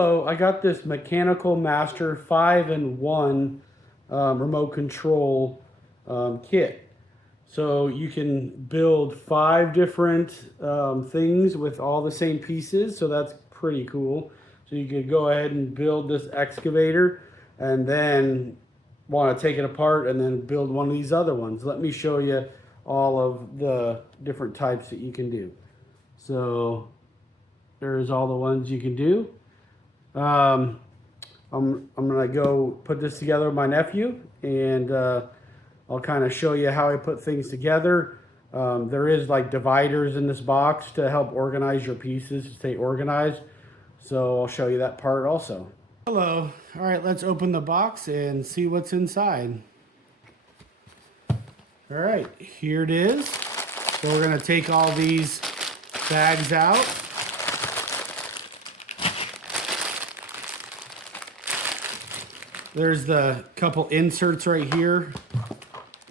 Hello, I got this Mechanical Master 5-in-1 remote control kit. So you can build 5 different things with all the same pieces, so that's pretty cool. So you could go ahead and build this excavator and then want to take it apart and then build one of these other ones. Let me show you all of the different types that you can do. So there's all the ones you can do. I'm gonna go put this together with my nephew, and I'll kind of show you how I put things together. There is like dividers in this box to help organize your pieces, to stay organized. So I'll show you that part also. Hello. All right, let's open the box and see what's inside. All right, here it is. So we're gonna take all these bags out. There's the couple inserts right here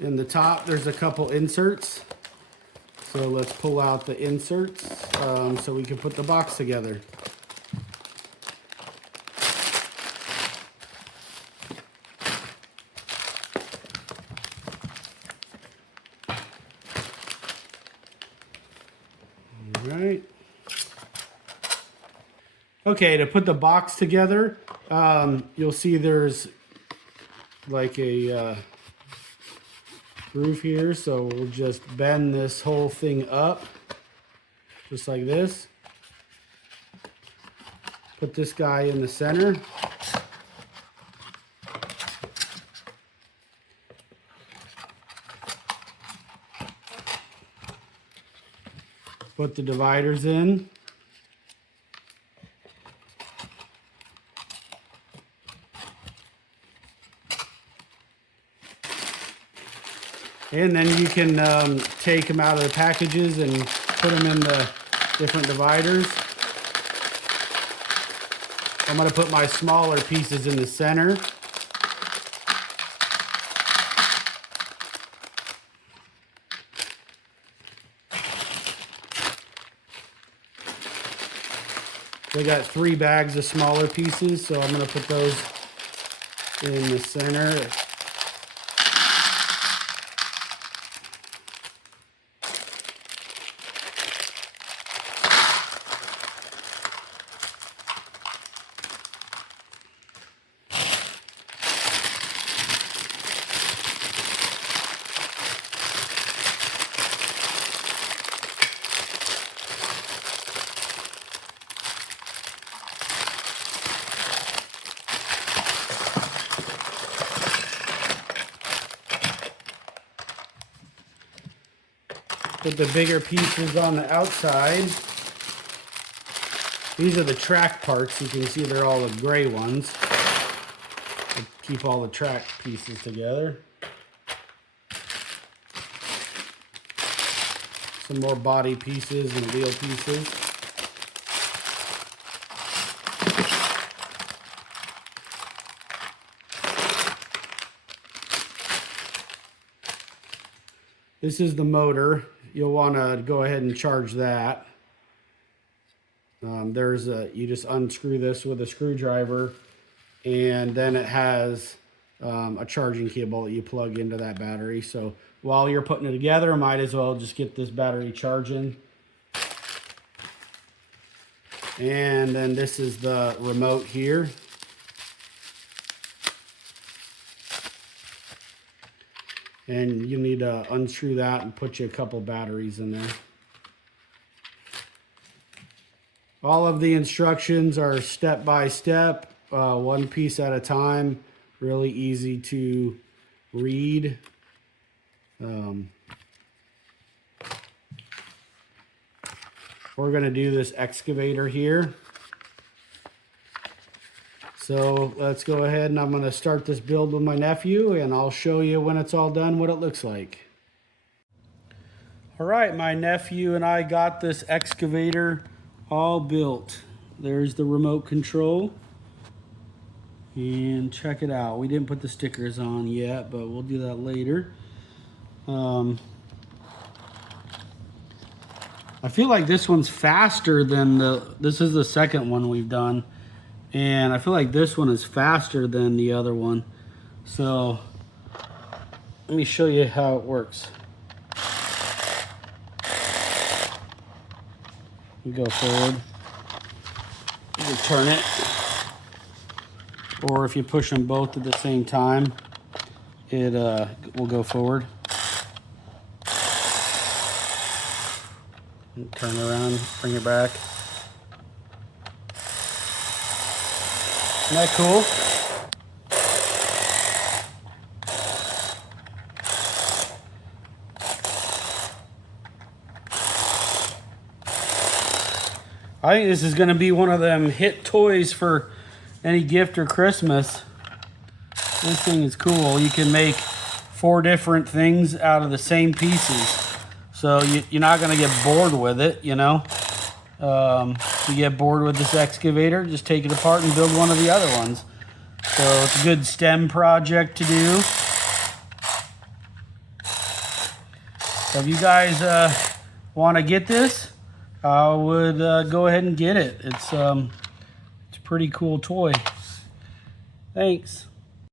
in the top. There's a couple inserts. So let's pull out the inserts so we can put the box together. All right. Okay, to put the box together, you'll see there's like a groove here, so we'll just bend this whole thing up just like this. Put this guy in the center. Put the dividers in. And then you can take them out of the packages and put them in the different dividers. I'm going to put my smaller pieces in the center. I got 3 bags of smaller pieces, so I'm going to put those in the center. Put the bigger pieces on the outside. These are the track parts. You can see they're all the gray ones. I'll keep all the track pieces together. Some more body pieces and wheel pieces. This is the motor. You'll want to go ahead and charge that. You just unscrew this with a screwdriver, and then it has a charging cable that you plug into that battery. So while you're putting it together, I might as well just get this battery charging. And then this is the remote here. And you need to unscrew that and put you a couple batteries in there. All of the instructions are step by step, one piece at a time, really easy to read. We're going to do this excavator here. So let's go ahead, and I'm going to start this build with my nephew, and I'll show you when it's all done what it looks like. All right, my nephew and I got this excavator all built. There's the remote control. And check it out. We didn't put the stickers on yet, but we'll do that later. I feel like this one's faster than this is the second one we've done. And I feel like this one is faster than the other one. So let me show you how it works. You go forward, you turn it, or if you push them both at the same time, it will go forward. And turn it around, bring it back. Isn't that cool? I think this is going to be one of them hit toys for any gift or Christmas. This thing is cool. You can make 4 different things out of the same pieces. So you're not going to get bored with it, you know. If you get bored with this excavator, just take it apart and build one of the other ones. So it's a good STEM project to do. So if you guys want to get this, I would go ahead and get it. It's a pretty cool toy. Thanks.